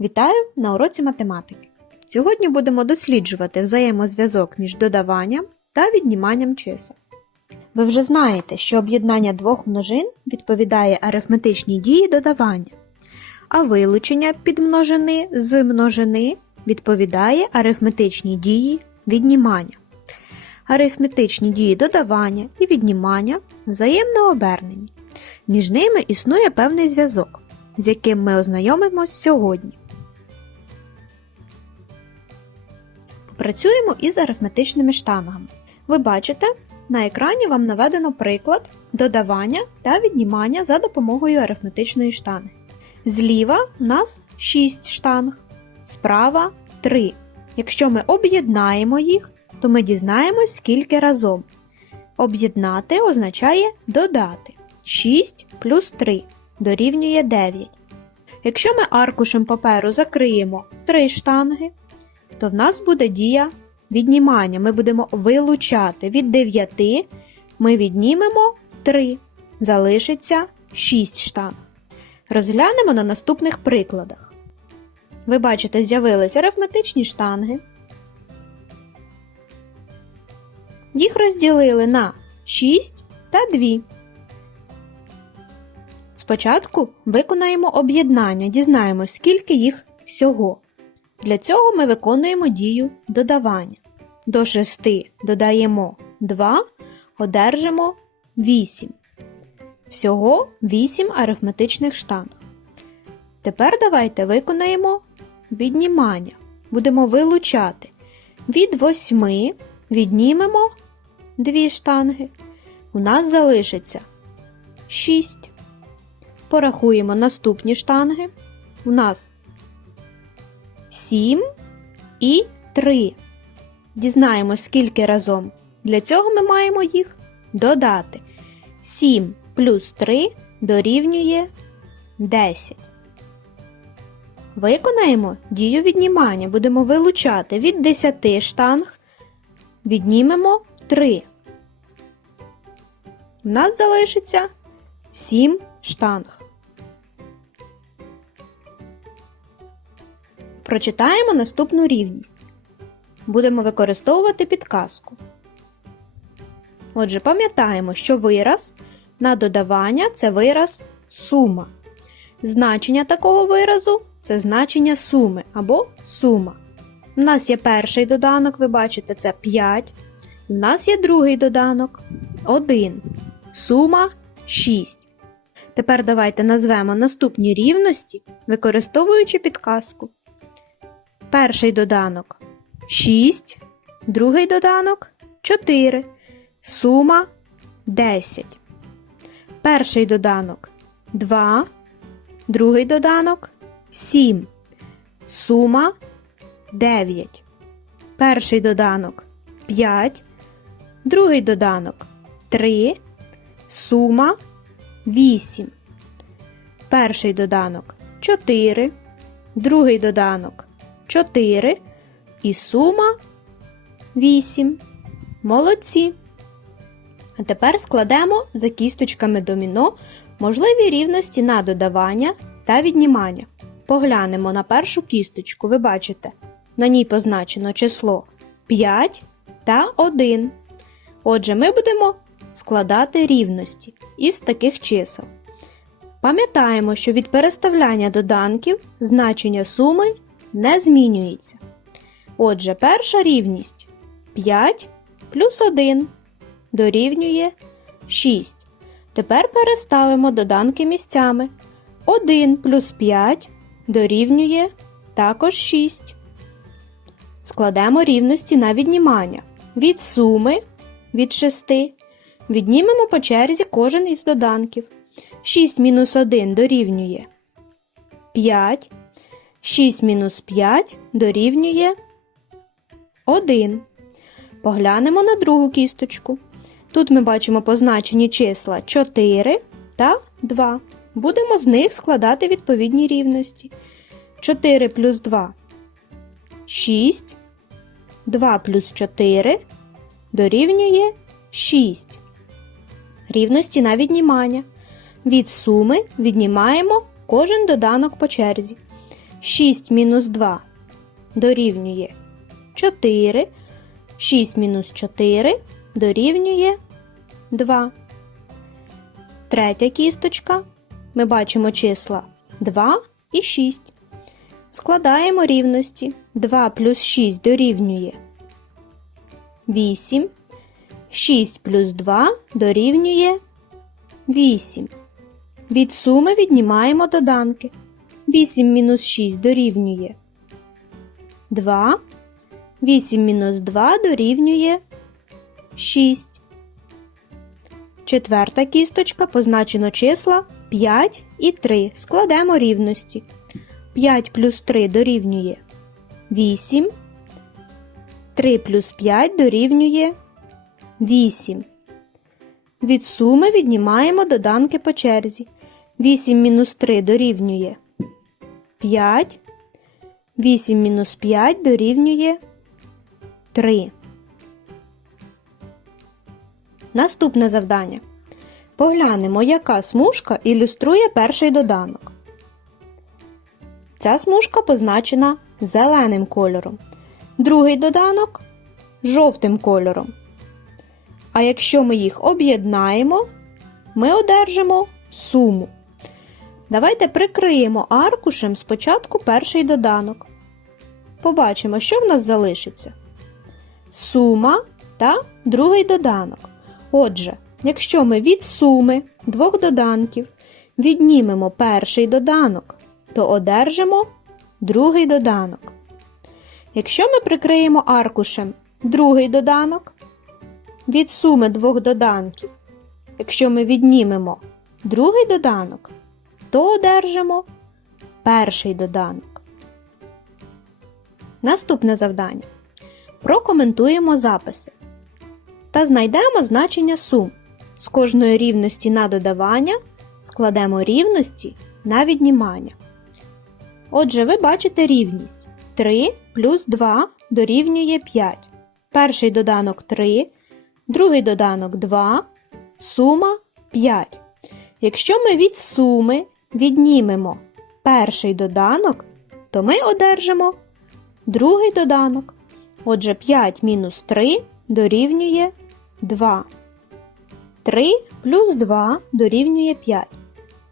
Вітаю на уроці математики. Сьогодні будемо досліджувати взаємозв'язок між додаванням та відніманням чисел. Ви вже знаєте, що об'єднання двох множин відповідає арифметичній дії додавання, а вилучення підмножини з множини відповідає арифметичній дії віднімання. Арифметичні дії додавання і віднімання взаємно обернені. Між ними існує певний зв'язок, з яким ми ознайомимось сьогодні. Попрацюємо із арифметичними штангами. Ви бачите, на екрані вам наведено приклад додавання та віднімання за допомогою арифметичної штанги. Зліва в нас 6 штанг, справа 3. Якщо ми об'єднаємо їх, то ми дізнаємось, скільки разом. Об'єднати означає додати. 6 плюс 3 дорівнює 9. Якщо ми аркушем паперу закриємо 3 штанги, то в нас буде дія віднімання. Ми будемо вилучати від 9, ми віднімемо 3, залишиться 6 штанг. Розглянемо на наступних прикладах. Ви бачите, з'явилися арифметичні штанги. Їх розділили на 6 та 2. Спочатку виконаємо об'єднання, дізнаємось, скільки їх всього. Для цього ми виконуємо дію додавання. До 6 додаємо 2, одержимо 8. Всього 8 арифметичних штанг. Тепер давайте виконаємо віднімання. Будемо вилучати. Від 8 віднімемо 2 штанги. У нас залишиться 6. Порахуємо наступні штанги. У нас 7 і 3. Дізнаємось, скільки разом. Для цього ми маємо їх додати. 7 плюс 3 дорівнює 10. Виконаємо дію віднімання. Будемо вилучати від 10 штанг. Віднімемо 3. У нас залишиться 7 штанг. Прочитаємо наступну рівність. Будемо використовувати підказку. Отже, пам'ятаємо, що вираз на додавання це вираз сума. Значення такого виразу це значення суми або сума. У нас є перший доданок, ви бачите, це 5. У нас є другий доданок 1. Сума 6. Тепер давайте назвемо наступні рівності, використовуючи підказку. Перший доданок 6, другий доданок 4, сума 10. Перший доданок 2, другий доданок 7, сума 9. Перший доданок 5, другий доданок 3, сума 8. Перший доданок 4, другий доданок 4 і сума 8. Молодці. А тепер складемо за кісточками доміно можливі рівності на додавання та віднімання. Поглянемо на першу кісточку, ви бачите, на ній позначено число 5 та 1. Отже, ми будемо складати рівності із таких чисел. Пам'ятаємо, що від переставляння доданків значення суми не змінюється. Отже, перша рівність 5 плюс 1 дорівнює 6. Тепер переставимо доданки місцями. 1 плюс 5 дорівнює також 6. Складемо рівності на віднімання. Від суми від 6 віднімемо по черзі кожен із доданків. 6 мінус 1 дорівнює 5. 6 мінус 5 дорівнює 1. Поглянемо на другу кісточку. Тут ми бачимо позначені числа 4 та 2. Будемо з них складати відповідні рівності. 4 плюс 2 6. 2 плюс 4 дорівнює 6. Рівності на віднімання. Від суми віднімаємо кожен доданок по черзі. 6 мінус 2 дорівнює 4. 6 мінус 4 дорівнює 2. Третя кісточка. Ми бачимо числа 2 і 6. Складаємо рівності. 2 плюс 6 дорівнює 8. 6 плюс 2 дорівнює 8. Від суми віднімаємо доданки. 8 мінус 6 дорівнює 2. 8 мінус 2 дорівнює 6. Четверта кісточка позначено числа 5 і 3. Складемо рівності. 5 плюс 3 дорівнює 8. 3 плюс 5 дорівнює 8. Від суми віднімаємо доданки по черзі. 8 мінус 3 дорівнює 5. 8 мінус 5 дорівнює 3. Наступне завдання. Поглянемо, яка смужка ілюструє перший доданок. Ця смужка позначена зеленим кольором. Другий доданок жовтим кольором. А якщо ми їх об'єднаємо, ми одержимо суму. Давайте прикриємо аркушем спочатку перший доданок. Побачимо, що в нас залишиться. Сума та другий доданок. Отже, якщо ми від суми двох доданків віднімемо перший доданок, то одержимо другий доданок. Якщо ми прикриємо аркушем другий доданок від суми двох доданків, якщо ми віднімемо другий доданок, то одержимо перший доданок. Наступне завдання. Прокоментуємо записи та знайдемо значення сум. З кожної рівності на додавання складемо рівності на віднімання. Отже, ви бачите рівність 3 плюс 2 дорівнює 5. Перший доданок 3, другий доданок 2, сума 5. Якщо ми від суми віднімемо перший доданок, то ми одержимо другий доданок. Отже, 5 мінус 3 дорівнює 2. 3 плюс 2 дорівнює 5.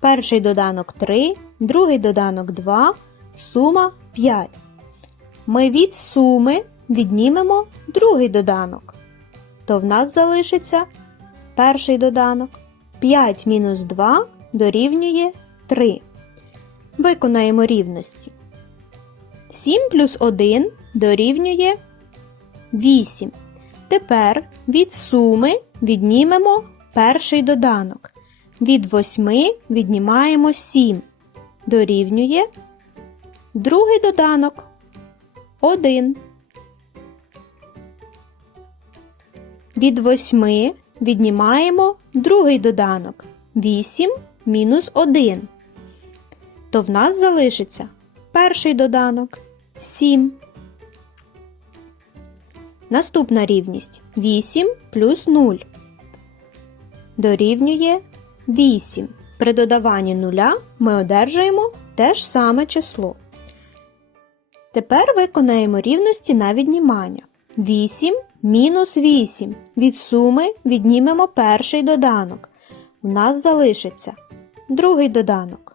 Перший доданок 3, другий доданок 2, сума 5. Ми від суми віднімемо другий доданок. То в нас залишиться перший доданок. 5 мінус 2 дорівнює 3. Виконаємо рівності. 7 плюс 1 дорівнює 8. Тепер від суми віднімемо перший доданок. Від 8 віднімаємо 7. Дорівнює другий доданок 1. Від 8 віднімаємо другий доданок 8 мінус 1. То в нас залишиться перший доданок 7. Наступна рівність 8 плюс 0 дорівнює 8. При додаванні нуля ми одержуємо те ж саме число. Тепер виконаємо рівності на віднімання. 8 мінус 8. Від суми віднімемо перший доданок. У нас залишиться другий доданок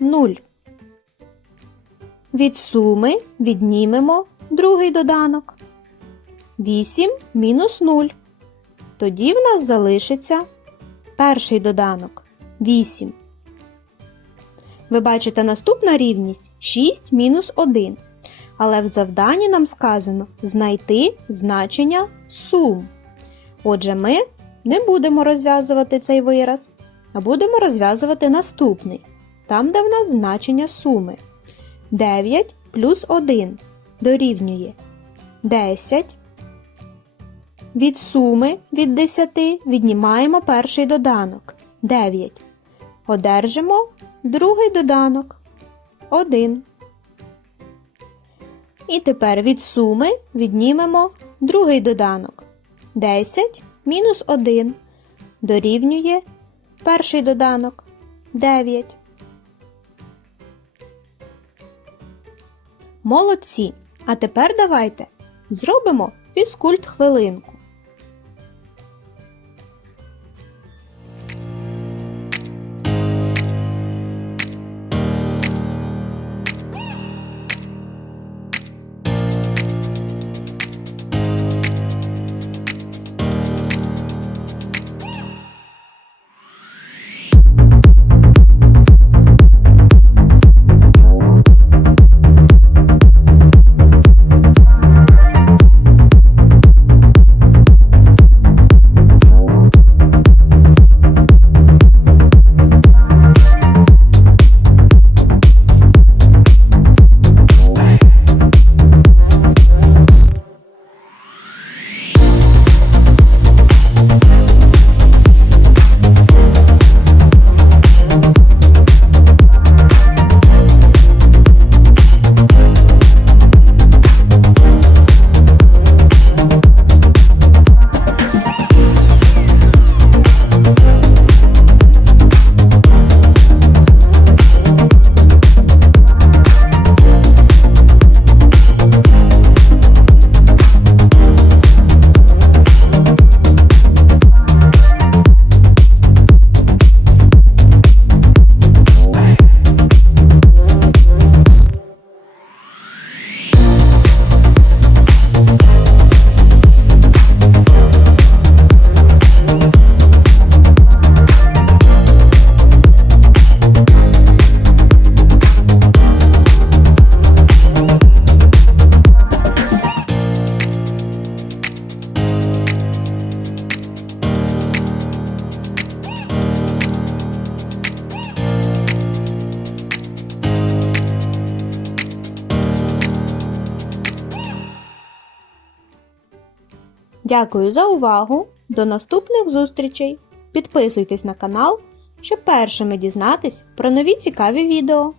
0. Від суми віднімемо другий доданок. 8 мінус 0. Тоді в нас залишиться перший доданок 8. Ви бачите наступна рівність 6 мінус 1. Але в завданні нам сказано знайти значення сум. Отже, ми не будемо розв'язувати цей вираз, а будемо розв'язувати наступний, там, де в нас значення суми. 9 плюс 1 дорівнює 10. Від суми від 10 віднімаємо перший доданок 9. Одержимо другий доданок 1. І тепер від суми віднімемо другий доданок 10 мінус 1 дорівнює перший доданок 9. Молодці! А тепер давайте зробимо фізкульт хвилинку. Дякую за увагу! До наступних зустрічей! Підписуйтесь на канал, щоб першими дізнатись про нові цікаві відео.